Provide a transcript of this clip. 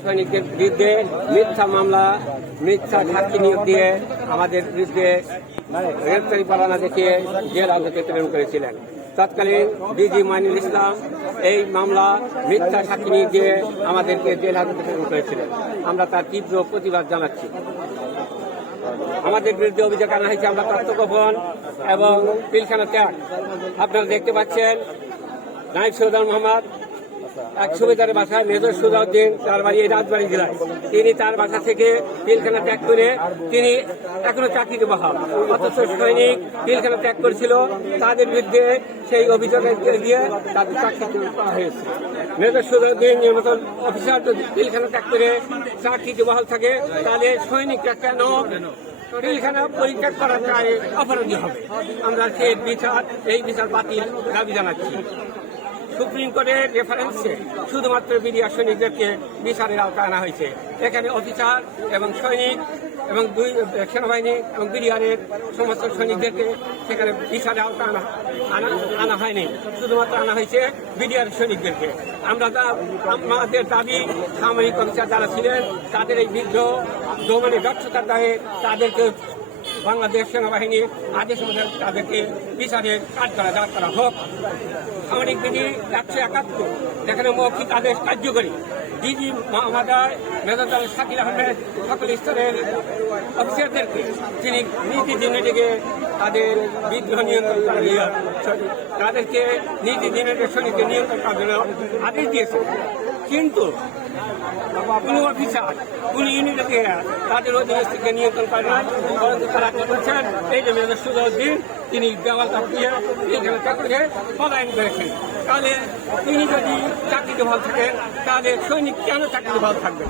সৈনিকদের বিরুদ্ধে মিথ্যা মামলা, মিথ্যা সাক্ষী নিয়োগ দিয়ে আমাদের বিরুদ্ধে গ্রেপ্তারি পরোয়ানা দেখিয়ে জেল হাজতে প্রেরণ করেছিলেন। তৎকালীন ডিজি মাইনুল ইসলাম এই মামলা, মিথ্যা সাক্ষী নিয়োগ দিয়ে আমাদেরকে জেল হাজতে প্রেরণ করেছিলেন। আমরা তার তীব্র প্রতিবাদ জানাচ্ছি। আমাদের বিরুদ্ধে অভিযোগ আনা হয়েছে, আমরা তত্ত্বগোপন এবং পিলখানা ত্যাগ। আপনারা দেখতে পাচ্ছেন নাইব সৌদার মোহাম্মদ এক সুবেদারের বাসায় মেজর সুদাউদ্দিন তার বাড়ি রাজবাড়ি জেলায়। তিনি তার বাসা থেকে পিলখানা ত্যাগ করে তিনি এখনও চাকরিতে বহাল। অথচ সৈনিক পিলখানা ত্যাগ করেছিল। তাদের বিরুদ্ধে সেই অভিযোগ দিয়ে তাদের চাকরি করা হয়েছে। মেজর সুদাউদ্দিন নিয়মিত অফিসার যদি পিলখানা ত্যাগ করে চাকরিতে বহাল থাকে, তাহলে সৈনিকরা কেন পিলখানা পরিত্যাগ করার অপরাধী হবে? আমরা সেই বিচার, এই বিচার বাতিল দাবি জানাচ্ছি। সুপ্রিম কোর্টের রেফারেন্সে শুধুমাত্র বিডিআর সৈনিকদেরকে বিচারের আওতায় আনা হয়েছে। এখানে অফিসার এবং সৈনিক এবং দুই, সেনাবাহিনী এবং বিডিআরের সমস্ত সৈনিকদেরকে সেখানে বিচারে আওতায় আনা আনা আনা হয়নি। শুধুমাত্র আনা হয়েছে বিডিআর সৈনিকদেরকে। আমরা আমাদের দাবি, সামরিক অফিসার যারা ছিলেন, তাদের এই বিদ্রোহ, দমনে ব্যর্থতার দায়ে তাদেরকে বাংলাদেশ সেনাবাহিনীর আদেশ অনুযায়ী তাদেরকে বিচারে করা দাঁড় করা হোক। সামরিক বিধি একশো একাত্তর, যেখানে মৌখিক আদেশ কার্যকরী। ডিজি মহামাদায় মেজর শাকিল আহমেদ সকল স্তরের অফিসারদেরকে তিনি নীতি দিনেটিকে তাদের বিদ্রোহ নিয়ন্ত্রণ তাদেরকে নীতি দিনেটের সৈনিককে নিয়ন্ত্রণ করার জন্য আদেশ দিয়েছে কিন্তু কোন অফিসার, কোন ইউনিটকে তাদের অধীনস্থকে নিয়ন্ত্রণ করে না পরন্তু তারা কি করছেন। এই যে মেজর সুজাউদ্দিন তিনি দেওয়াল কাপিয়ে এখানে চাকরিকে পলায়ন করেছেন। তাহলে তিনি যদি চাকরিতে ভালো থাকেন, তাহলে সৈনিক কেন চাকরিতে ভালো থাকবেন